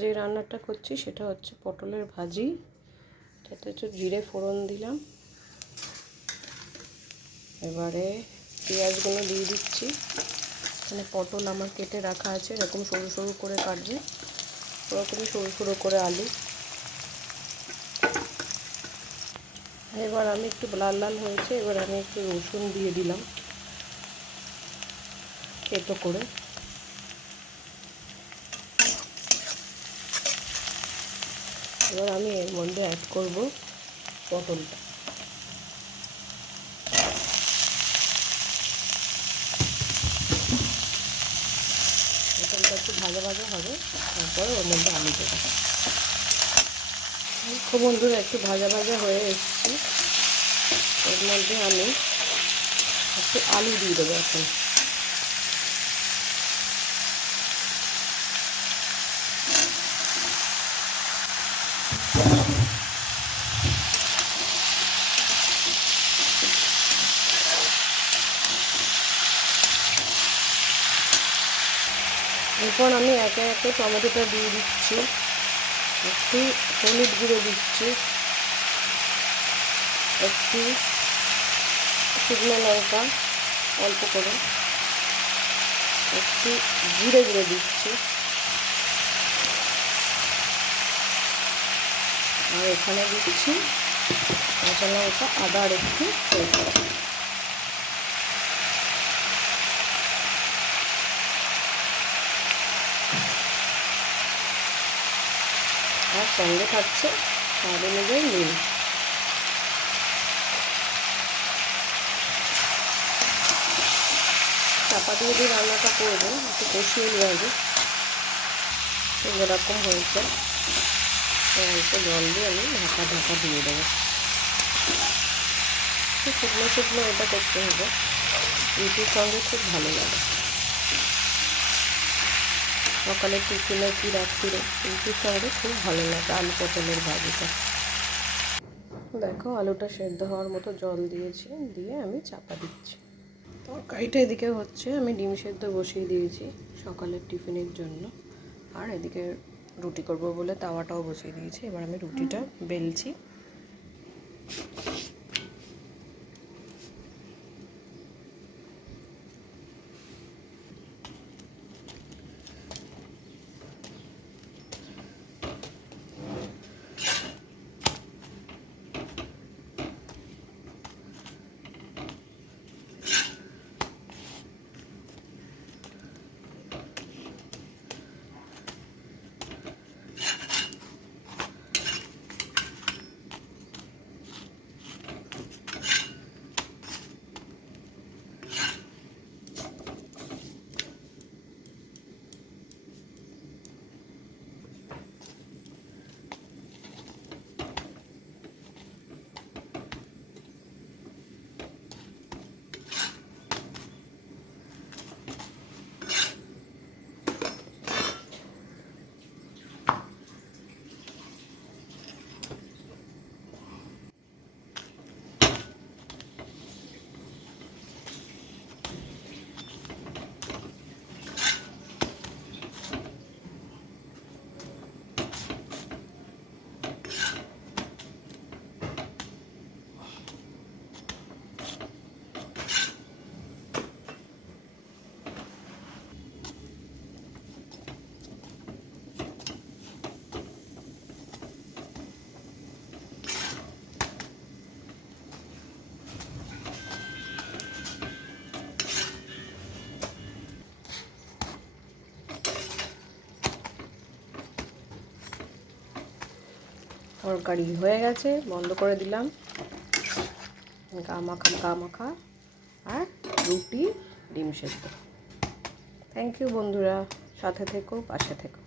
যে রান্নাটা করছি সেটা হচ্ছে পটলের ভাজি। এটাতে একটু জিরে ফোড়ন দিলাম। এবারে পেঁয়াজগুলো দিয়ে দিচ্ছি। এখানে পটল আমার কেটে রাখা আছে, এরকম সরু সরু করে কাটবে, ওরকমই সরু সরু করে আলু। এবার আমি একটু লাল লাল হয়েছে, এবার আমি একটু রসুন দিয়ে দিলাম থেতো করে। এবার আমি এর মধ্যে অ্যাড করব পটলটা। পটলটা একটু ভাজা ভাজা হবে, তারপরে ওর মধ্যে আলু দেবো। খুব বন্ধুরা একটু ভাজা ভাজা হয়ে এসেছে, এর মধ্যে আমি একটু আলু দিয়ে দেবো এখন। এরপর আমি একে একে টমেটোটা দিয়ে দিচ্ছি, একটু হলুদ গুঁড়ো দিচ্ছি, একটু শুকনো লঙ্কা অল্প করে, একটু জিরে গুঁড়ো দিচ্ছি, আর এখানে দিচ্ছি কাঁচা লঙ্কা, আদা আর একটু পেঁয়াজ। আর সঙ্গে থাকছে স্বাদ অনুযায়ী নুন। চাপা দিয়ে দিয়ে রান্নাটা করবো, একটু কষিয়ে নিয়ে আগে। এরকম হয়েছে, অল্প জল দিয়ে আমি ঢাকা ঢাকা দিয়ে দেবো। একটু শুকনো শুকনো এটা করতে হবে, রুটির সঙ্গে খুব ভালো লাগে। সকালে টিফিনে কি রাত্রিরে রুটির সঙ্গে খুব ভালো লাগে আলু পটলের ভাজিটা। দেখো আলুটা সেদ্ধ হওয়ার মতো জল দিয়েছি, দিয়ে আমি চাপা দিচ্ছি। তরকারিটা এদিকে হচ্ছে, আমি ডিম সেদ্ধ বসিয়ে দিয়েছি সকালের টিফিনের জন্য। আর এদিকে রুটি করব বলে তাওয়াটাও বসিয়ে দিয়েছি। এবার আমি রুটিটা বেলছি। তরকারি হয়ে গেছে, বন্ধ করে দিলাম। গা মাখা আর রুটি ডিম সেদ্ধ। থ্যাংক ইউ বন্ধুরা, সাথে থেকো, পাশে থেকো।